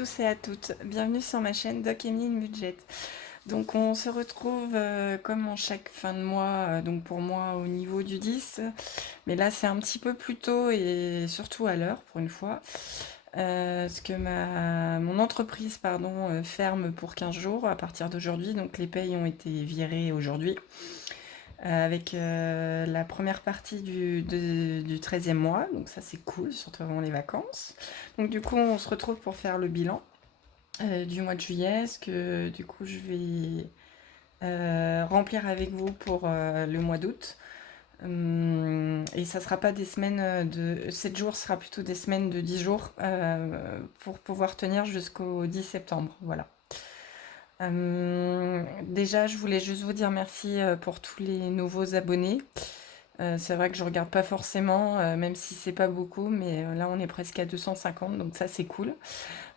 tous et à toutes, bienvenue sur ma chaîne Doc Emeline Budget. Donc on se retrouve comme en chaque fin de mois, donc pour moi au niveau du 10, mais là c'est un petit peu plus tôt et surtout à l'heure pour une fois, parce que mon entreprise ferme pour 15 jours à partir d'aujourd'hui, donc les payes ont été virées aujourd'hui. Avec la première partie du 13e mois, donc ça c'est cool, surtout avant les vacances. Donc du coup on se retrouve pour faire le bilan du mois de juillet, ce que du coup je vais remplir avec vous pour le mois d'août. Et ça sera pas des semaines de 7 jours, ce sera plutôt des semaines de 10 jours pour pouvoir tenir jusqu'au 10 septembre. Voilà. Déjà, je voulais juste vous dire merci pour tous les nouveaux abonnés. C'est vrai que je regarde pas forcément, même si c'est pas beaucoup, mais là on est presque à 250, donc ça c'est cool.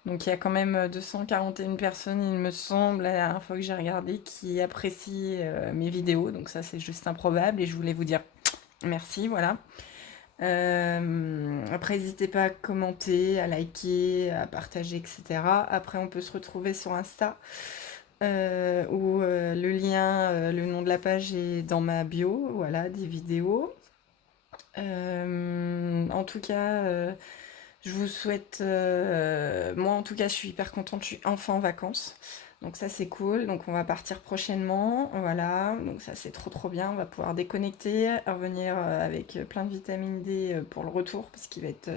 Donc il y a quand même 241 personnes, il me semble, la dernière fois que j'ai regardé, qui apprécient mes vidéos, donc ça c'est juste improbable et je voulais vous dire merci, voilà. Après n'hésitez pas à commenter, à liker, à partager, etc. Après on peut se retrouver sur Insta. Où le lien, le nom de la page est dans ma bio, voilà, des vidéos. En tout cas, je vous souhaite, moi en tout cas, je suis hyper contente, je suis enfin en vacances. Donc ça c'est cool. Donc on va partir prochainement, voilà. Donc ça c'est trop bien. On va pouvoir déconnecter, revenir avec plein de vitamine D pour le retour, parce qu'il va être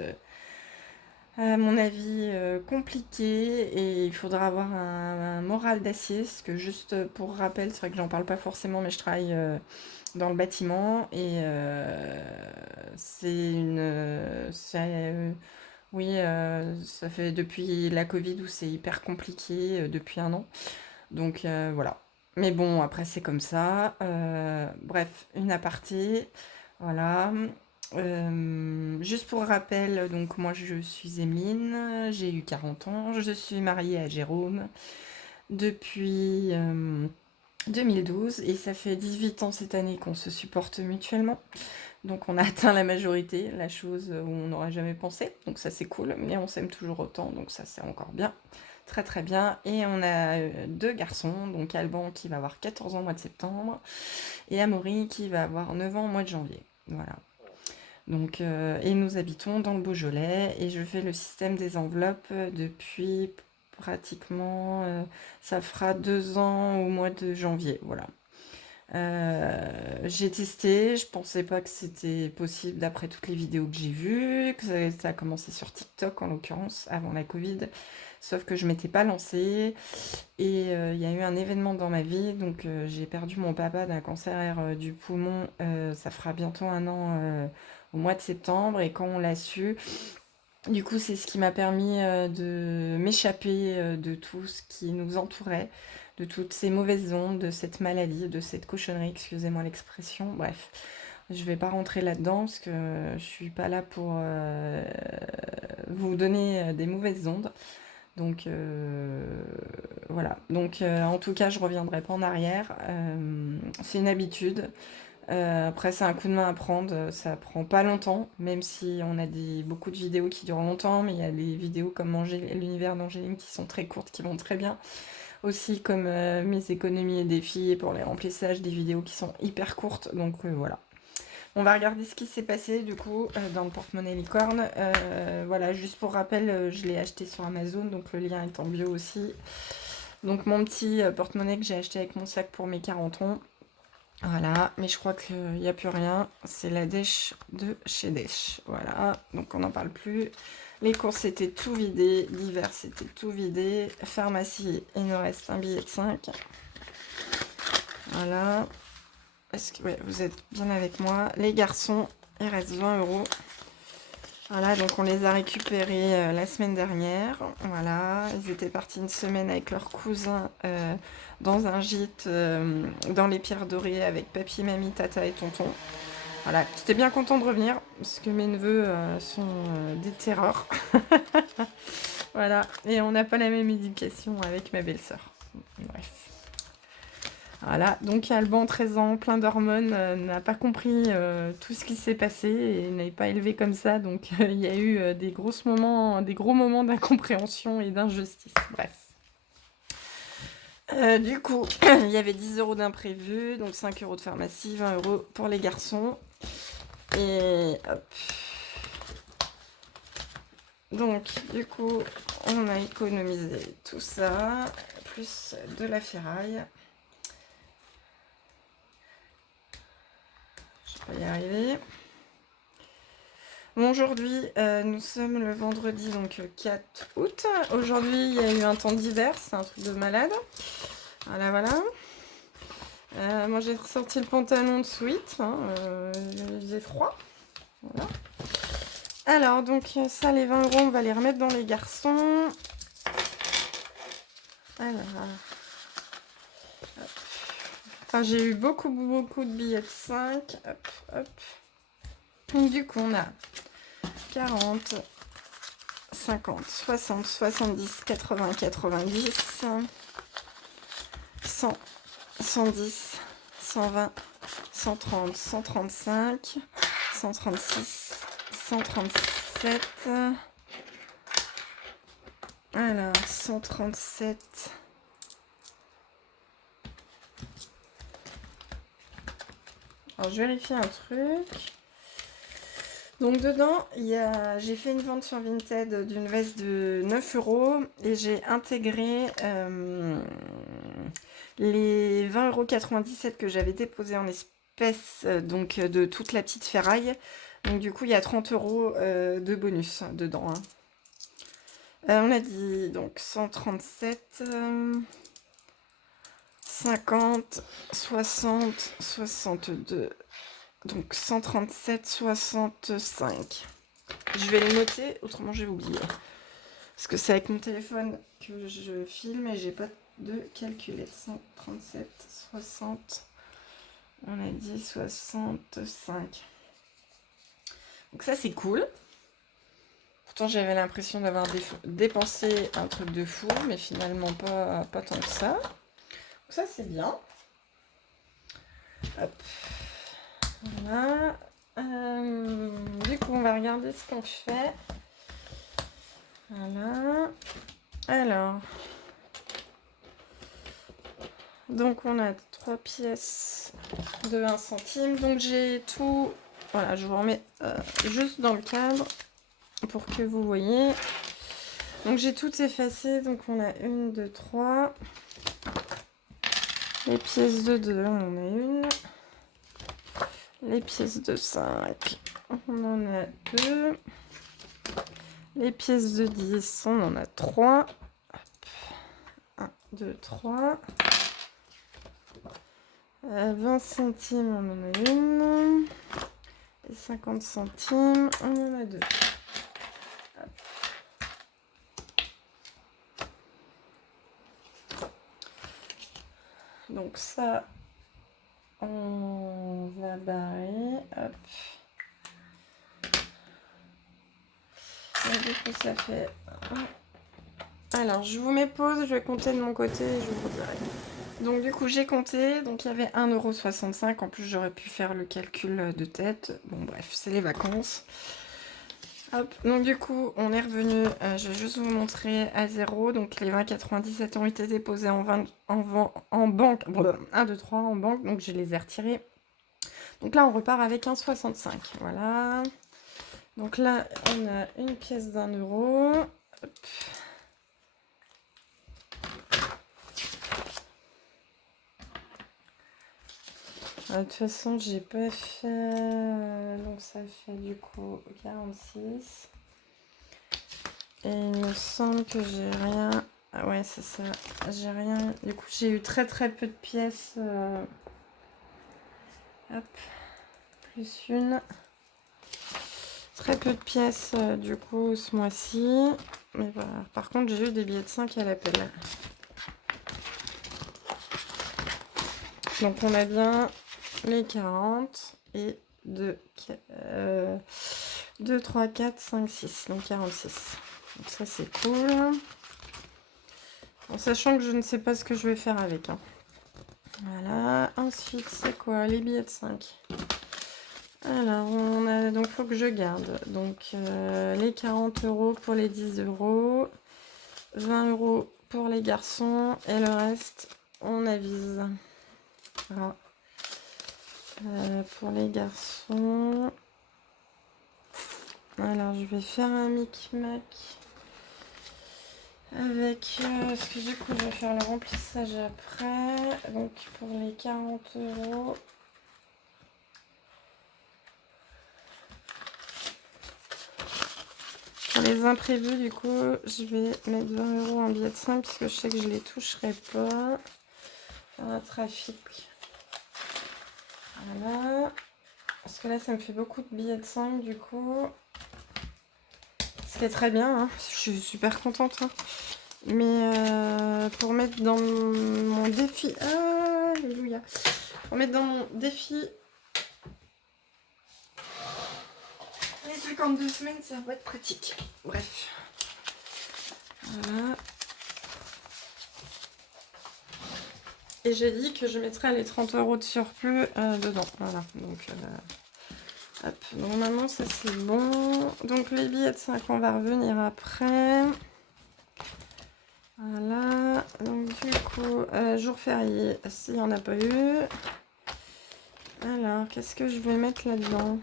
à mon avis, compliqué et il faudra avoir un moral d'acier, parce que juste pour rappel, c'est vrai que j'en parle pas forcément, mais je travaille dans le bâtiment et oui, ça fait depuis la Covid où c'est hyper compliqué, depuis un an. Donc voilà. Mais bon, après c'est comme ça. Bref, une aparté. Voilà. Juste pour rappel, donc moi je suis Emeline, j'ai eu 40 ans, je suis mariée à Jérôme depuis 2012 et ça fait 18 ans cette année qu'on se supporte mutuellement. Donc on a atteint la majorité, la chose où on n'aurait jamais pensé. Donc ça c'est cool, mais on s'aime toujours autant, donc ça c'est encore bien. Très bien. Et on a deux garçons, donc Alban qui va avoir 14 ans au mois de septembre et Amaury qui va avoir 9 ans au mois de janvier. Voilà. Donc, et nous habitons dans le Beaujolais et je fais le système des enveloppes depuis pratiquement, ça fera 2 ans au mois de janvier, voilà. J'ai testé, je pensais pas que c'était possible d'après toutes les vidéos que j'ai vues, que ça a commencé sur TikTok en l'occurrence, avant la Covid, sauf que je m'étais pas lancée et il y a eu un événement dans ma vie, donc j'ai perdu mon papa d'un cancer du poumon, ça fera bientôt un an au mois de septembre et quand on l'a su, du coup c'est ce qui m'a permis de m'échapper de tout ce qui nous entourait, de toutes ces mauvaises ondes, de cette maladie, de cette cochonnerie, excusez-moi l'expression, bref. Je vais pas rentrer là-dedans parce que je suis pas là pour vous donner des mauvaises ondes. Donc voilà. Donc en tout cas, je reviendrai pas en arrière. C'est une habitude. Après, c'est un coup de main à prendre. Ça prend pas longtemps, même si on a beaucoup de vidéos qui durent longtemps, mais il y a les vidéos comme l'univers d'Angéline qui sont très courtes, qui vont très bien. Aussi comme mes économies et défis pour les remplissages, des vidéos qui sont hyper courtes. Donc voilà. On va regarder ce qui s'est passé du coup dans le porte-monnaie licorne. Voilà, juste pour rappel, je l'ai acheté sur Amazon, donc le lien est en bio aussi. Donc mon petit porte-monnaie que j'ai acheté avec mon sac pour mes 40 ans. Voilà, mais je crois qu'il n'y a plus rien. C'est la dèche de chez Dèche. Voilà, donc on n'en parle plus. Les courses c'était tout vidé, l'hiver c'était tout vidé. Pharmacie, il nous reste un billet de 5. Voilà. Est-ce que ouais, vous êtes bien avec moi? Les garçons, il reste 20 euros. Voilà, donc on les a récupérés la semaine dernière. Voilà, ils étaient partis une semaine avec leurs cousins dans un gîte dans les Pierres Dorées avec papy, mamie, tata et tonton. Voilà, j'étais bien content de revenir parce que mes neveux sont des terreurs. Voilà, et on n'a pas la même éducation avec ma belle-sœur. Bref. Voilà, donc Alban, 13 ans, plein d'hormones, n'a pas compris tout ce qui s'est passé et n'est pas élevé comme ça. Donc il y a eu des gros moments d'incompréhension et d'injustice. Bref. Du coup, il y avait 10 € d'imprévu, donc 5 € de pharmacie, 20 € pour les garçons. Et hop. Donc, du coup, on a économisé tout ça, plus de la ferraille. Je vais y arriver. Bon, aujourd'hui, nous sommes le vendredi, donc 4 août. Aujourd'hui, il y a eu un temps d'hiver, c'est un truc de malade. Voilà, voilà. Moi, j'ai ressorti le pantalon de sweat, hein, il faisait froid. Voilà. Alors, donc, ça, les 20 €, on va les remettre dans les garçons. Alors, enfin, j'ai eu beaucoup de billets de 5. Hop, hop. Donc, du coup, on a 40, 50, 60, 70, 80, 90, 100, 110, 120, 130, 135, 136, 137. Alors, 137. Alors, je vérifie un truc. Donc, dedans, j'ai fait une vente sur Vinted d'une veste de 9 € et j'ai intégré les 20,97 € que j'avais déposés en espèces, donc de toute la petite ferraille. Donc, du coup, il y a 30 € de bonus dedans. Hein. On a dit donc 137, 50, 60, 62, donc 137, 65. Je vais les noter, autrement je vais oublier. Parce que c'est avec mon téléphone que je filme et j'ai pas de calculette. 137, 60, on a dit 65. Donc ça c'est cool. Pourtant j'avais l'impression d'avoir dépensé un truc de fou, mais finalement pas tant que ça. Donc ça c'est bien. Hop. Voilà. Du coup on va regarder ce qu'on fait. Voilà. Alors. Donc on a 3 pièces de 1 centime. Donc j'ai tout. Voilà, je vous remets juste dans le cadre pour que vous voyez. Donc j'ai tout effacé. Donc on a 1, 2, 3. Les pièces de 2, on en a une. Les pièces de 5, on en a 2. Les pièces de 10, on en a 3. 1, 2, 3. 20 centimes, on en a une. Et 50 centimes, on en a 2. Donc ça, on va barrer. Hop. Et du coup, ça fait... Alors, je vous mets pause, je vais compter de mon côté et je vous dirai. Donc du coup j'ai compté, donc il y avait 1,65 €, en plus j'aurais pu faire le calcul de tête, bon bref, c'est les vacances. Hop, donc du coup on est revenu, je vais juste vous montrer à 0, donc les 20,97 ont été déposés en banque, 1, 2, 3 en banque, donc je les ai retirés. Donc là on repart avec 1,65, voilà. Donc là on a une pièce d'1 €. Hop. De toute façon, j'ai pas fait. Donc, ça fait du coup 46. Et il me semble que j'ai rien. Ah ouais, c'est ça. J'ai rien. Du coup, j'ai eu très peu de pièces. Hop. Plus une. Très peu de pièces du coup ce mois-ci. Mais voilà. Par contre, j'ai eu des billets de 5 à l'appel. Donc, on a bien les 40 et 2, 3, 4, 5, 6, donc 46. Donc ça c'est cool. En sachant que je ne sais pas ce que je vais faire avec. Hein. Voilà. ensuite, c'est quoi? Les billets de 5. Alors, on a, donc, faut que je garde. Donc, les 40 € pour les 10 €, 20 € pour les garçons, et le reste, on avise. Voilà. Pour les garçons, alors je vais faire un micmac avec parce que du coup je vais faire le remplissage après. Donc pour les 40 €, pour les imprévus, du coup je vais mettre 20 € en billet de 5 puisque je sais que je les toucherai pas. Faire un trafic, voilà, parce que là ça me fait beaucoup de billets de 5 du coup. C'est très bien, hein. Je suis super contente, hein. Mais pour mettre dans mon défi... Alléluia. Pour mettre dans mon défi les 52 semaines, ça va être pratique. Bref. Voilà. Et j'ai dit que je mettrais les 30 € de surplus dedans. Voilà. Donc, hop. Donc maintenant, ça c'est bon. Donc les billets de 5, on va revenir après. Voilà, donc du coup, jour férié, s'il n'y en a pas eu. Alors, qu'est-ce que je vais mettre là-dedans?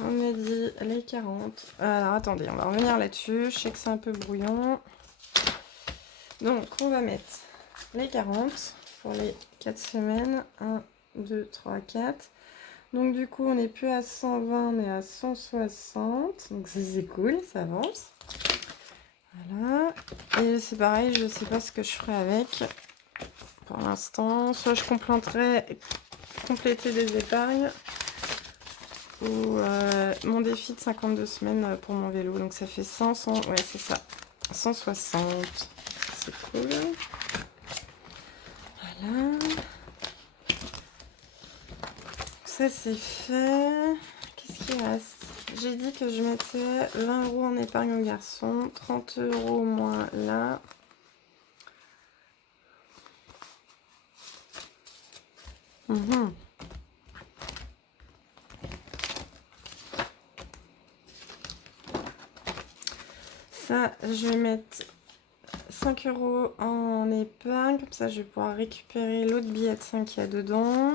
On a dit les 40. Alors, attendez, on va revenir là-dessus. Je sais que c'est un peu brouillon. Donc, on va mettre les 40 pour les 4 semaines. 1, 2, 3, 4. Donc, du coup, on n'est plus à 120, on est à 160. Donc, ça, c'est cool, ça avance. Voilà. Et c'est pareil, je ne sais pas ce que je ferai avec. Pour l'instant, soit je compléter des épargnes ou mon défi de 52 semaines pour mon vélo. Donc ça fait 100, ouais c'est ça, 160. C'est cool. Voilà. Ça c'est fait. Qu'est-ce qui reste? J'ai dit que je mettais 20 € en épargne aux garçons, 30 € au moins là. Ça, je vais mettre 5 € en épargne. Comme ça, je vais pouvoir récupérer l'autre billet de 5 qu'il y a dedans.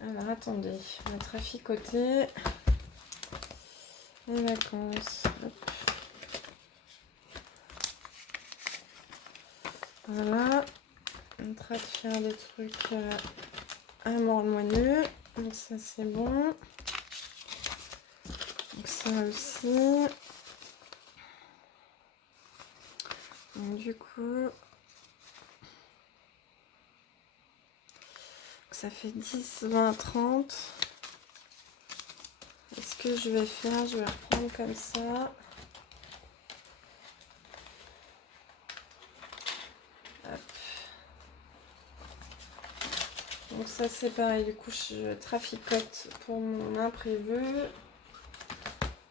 Alors, attendez. On va traficoter. Les vacances. Hop. Voilà. On est en train de faire des trucs à mort moelleux. Donc ça, c'est bon. Donc ça aussi. Donc, du coup, ça fait 10, 20, 30. Et ce que je vais faire, je vais reprendre comme ça. Hop. Donc ça c'est pareil, du coup je traficote pour mon imprévu.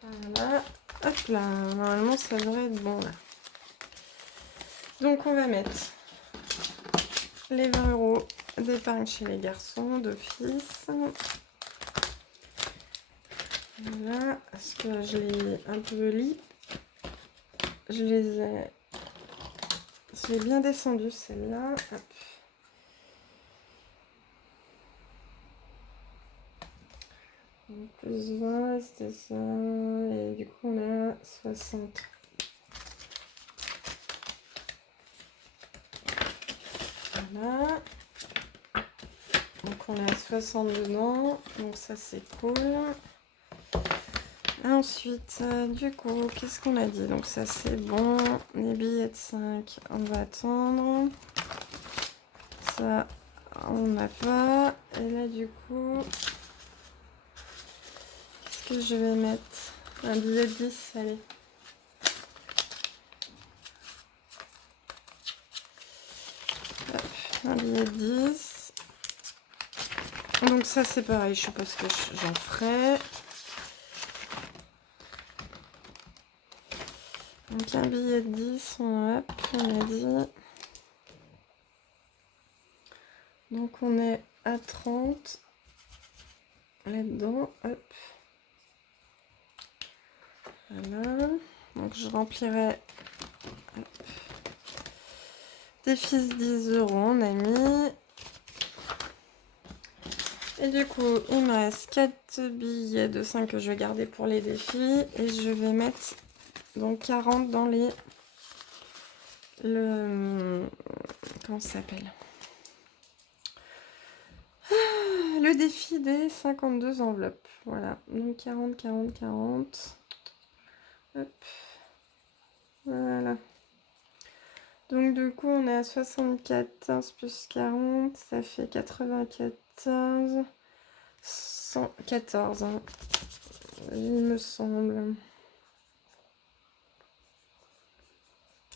Voilà. Hop là, normalement ça devrait être bon là. Donc on va mettre les 20 € d'épargne chez les garçons d'office. Voilà, parce que je l'ai un peu lit. Je l'ai bien descendu celle-là. Plus 20, c'était ça. Et du coup, on a 60. Voilà. Donc, on a 60 dedans. Donc, ça, c'est cool. Ensuite, du coup, qu'est-ce qu'on a dit? Donc, ça, c'est bon. Les billets de 5, on va attendre. Ça, on n'a pas. Et là, du coup, qu'est-ce que je vais mettre? Un billet de 10, allez. Hop, un billet de 10. Donc ça, c'est pareil, je sais pas ce que j'en ferai. Donc un billet de 10, on a dit. Donc on est à 30 là-dedans. Hop. Voilà. Donc je remplirai. Hop. Défi 10 €, on a mis. Et du coup, il me reste 4 billets de 5 que je vais garder pour les défis. Et je vais mettre donc 40 dans les... Comment ça s'appelle? Le défi des 52 enveloppes. Voilà. Donc 40, 40, 40. Hop. Voilà. Donc du coup, on est à 74 plus 40. Ça fait 94. 114, hein, il me semble.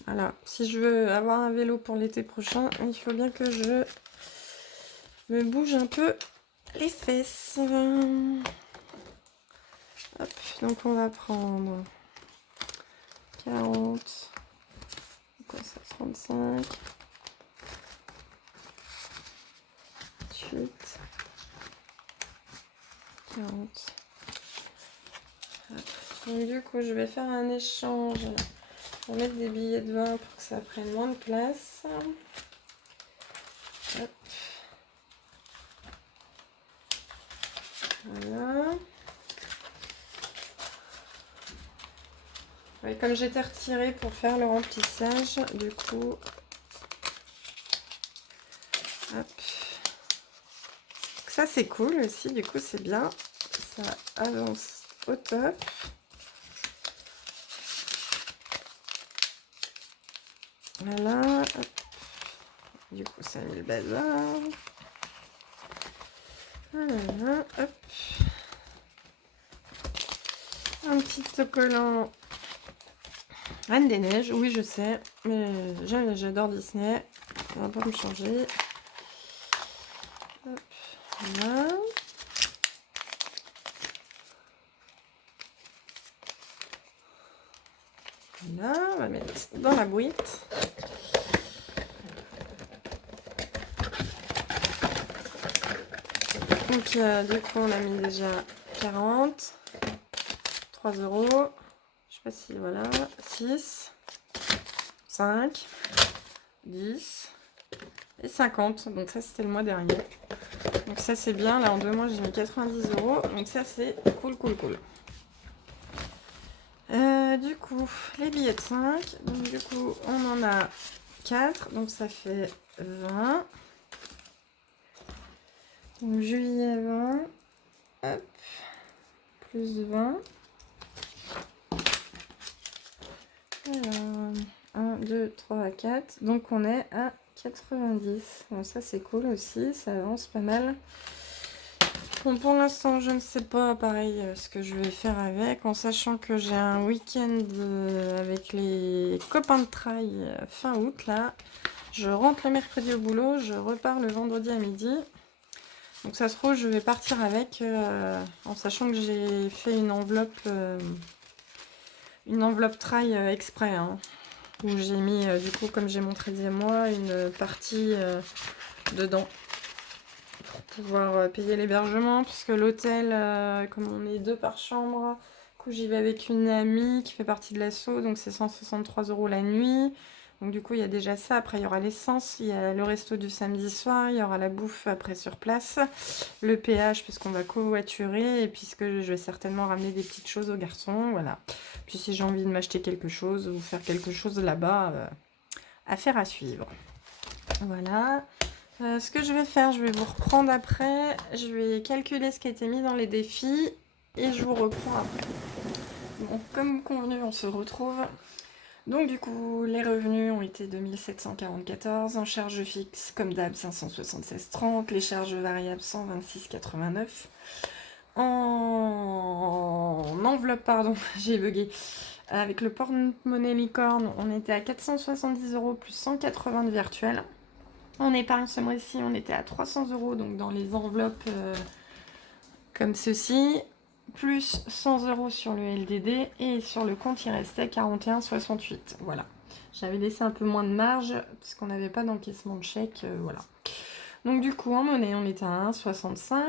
Voilà, si je veux avoir un vélo pour l'été prochain, il faut bien que je me bouge un peu les fesses. Hop, donc on va prendre 40, quoi ça, 35, 28, 40. Hop. Donc du coup, je vais faire un échange. On va mettre des billets de 20 pour que ça prenne moins de place. Hop. Voilà. Ouais, comme j'étais retirée pour faire le remplissage, du coup... Hop. Ça c'est cool aussi, du coup c'est bien. Ça avance au top. Voilà. Hop. Du coup ça met le bazar. Voilà. Hop. Un petit autocollant. Reine des Neiges, oui je sais, mais j'adore Disney. Ça va pas me changer. Hop. Voilà. Voilà, on va mettre dans la boîte. Donc du coup on a mis déjà 40, 3 €, je sais pas si voilà, 6, 5, 10 et 50. Donc ça c'était le mois dernier. Donc ça c'est bien, là en 2 mois j'ai mis 90 €. Donc ça c'est cool. Du coup les billets de 5, donc du coup on en a 4, donc ça fait 20. Donc juillet 20, hop, plus 20. Alors, 1, 2, 3, 4. Donc on est à 90. Bon, ça c'est cool aussi, ça avance pas mal. Bon, pour l'instant je ne sais pas pareil ce que je vais faire avec, en sachant que j'ai un week-end avec les copains de trail fin août là. Je rentre le mercredi au boulot, je repars le vendredi à midi. Donc ça se trouve je vais partir avec, en sachant que j'ai fait une enveloppe trail exprès, hein, où j'ai mis du coup, comme j'ai mon 13e mois, une partie dedans pour pouvoir payer l'hébergement, puisque l'hôtel, comme on est 2 par chambre, du coup j'y vais avec une amie qui fait partie de l'asso, donc c'est 163 € la nuit. Donc du coup il y a déjà ça, après il y aura l'essence, il y a le resto du samedi soir, il y aura la bouffe après sur place, le péage puisqu'on va covoiturer, et puisque je vais certainement ramener des petites choses aux garçons, voilà. Puis si j'ai envie de m'acheter quelque chose ou faire quelque chose là-bas, affaire à suivre. Voilà. Ce que je vais faire, je vais vous reprendre après, je vais calculer ce qui a été mis dans les défis, et je vous reprends après. Bon, comme convenu, on se retrouve. Donc du coup, les revenus ont été 2744, en charge fixe, comme d'hab, 576,30, les charges variables, 126,89. En enveloppe, pardon, j'ai bugué. Avec le porte-monnaie licorne, on était à 470 € plus 180 de virtuel. En épargne ce mois-ci, on était à 300 €, donc dans les enveloppes comme ceci, plus 100 € sur le LDD, et sur le compte il restait 41,68. Voilà. J'avais laissé un peu moins de marge parce qu'on n'avait pas d'encaissement de chèque, voilà. Donc du coup, en monnaie, on était à 1,65.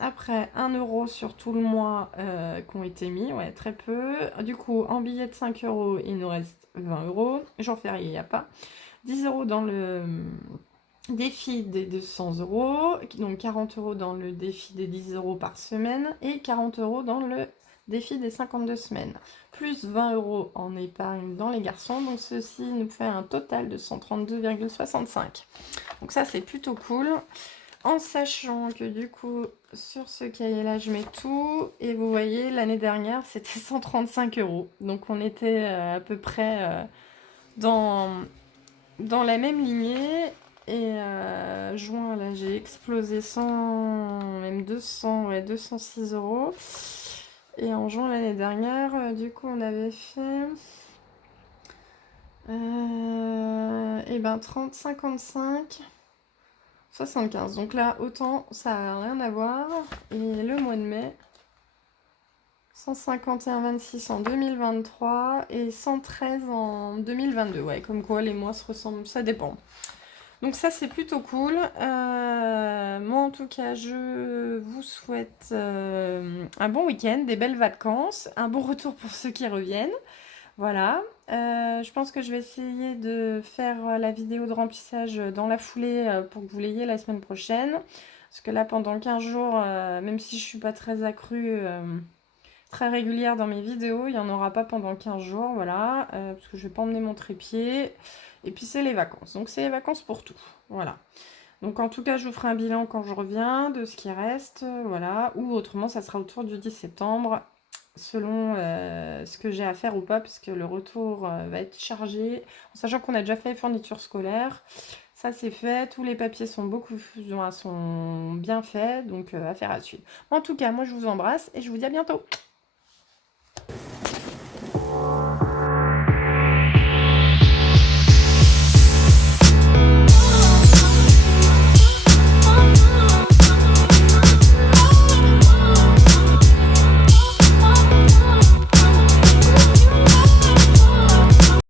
Après, 1 € sur tout le mois qui ont été mis, ouais, très peu. Du coup, en billets de 5 €, il nous reste 20 €. Jour férié, il n'y a pas. 10 € dans le défi des 200 €, donc 40 € dans le défi des 10 € par semaine et 40 € dans le défi des 52 semaines, plus 20 € en épargne dans les garçons, donc ceci nous fait un total de 132,65. Donc ça c'est plutôt cool, en sachant que du coup sur ce cahier là je mets tout, et vous voyez l'année dernière c'était 135 €, donc on était à peu près dans la même lignée. Et juin, là, j'ai explosé 100, même 200, ouais, 206 €. Et en juin l'année dernière, du coup, on avait fait et ben 30, 55, 75. Donc là, autant ça n'a rien à voir. Et le mois de mai, 151,26 en 2023 et 113 en 2022. Ouais, comme quoi les mois se ressemblent, ça dépend. Donc ça c'est plutôt cool. Moi en tout cas je vous souhaite un bon week-end, des belles vacances, un bon retour pour ceux qui reviennent. Voilà. Je pense que je vais essayer de faire la vidéo de remplissage dans la foulée pour que vous l'ayez la semaine prochaine. Parce que là pendant 15 jours, même si je suis pas très accrue, très régulière dans mes vidéos, il n'y en aura pas pendant 15 jours, voilà, parce que je vais pas emmener mon trépied. Et puis c'est les vacances, donc c'est les vacances pour tout, voilà. Donc en tout cas, je vous ferai un bilan quand je reviens de ce qui reste, voilà, ou autrement, ça sera autour du 10 septembre, selon ce que j'ai à faire ou pas, parce que le retour va être chargé, en sachant qu'on a déjà fait les fournitures scolaires, ça c'est fait, tous les papiers sont sont bien faits, donc affaire à suivre. En tout cas, moi je vous embrasse et je vous dis à bientôt.